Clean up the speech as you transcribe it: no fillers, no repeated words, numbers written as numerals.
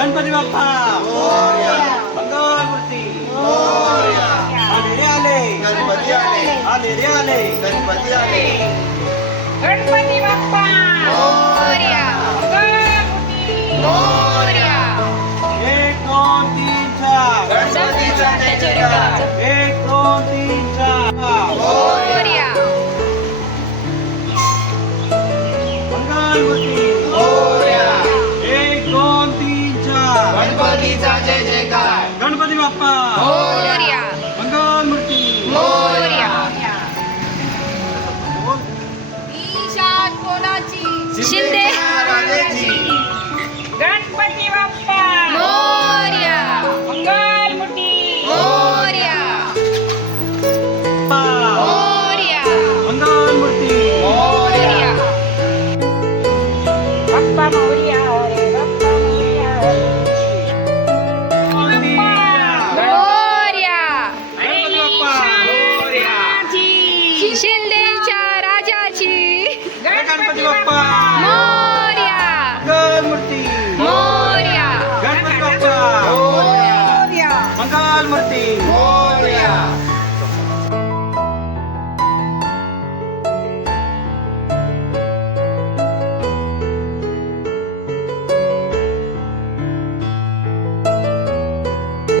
गणपती बाप्पा मोरया. मंगलमूर्ती मोरया. आले रे आले गणपती आले. आले रे आले गणपती आले. गणपती बाप्पा मोरया. मंगलमूर्ती मोरया. 1 2 3 4 गणपतीचा जय जयकार. 1 2 3 4 मोरया. मंगलमूर्ती मोरया. 1 2 3 4 गणपतीचा जय जयकार. गणपती बाप्पा मोरया. मंगलमूर्ती मोरया. ही शाळा कोणाची? शिंदे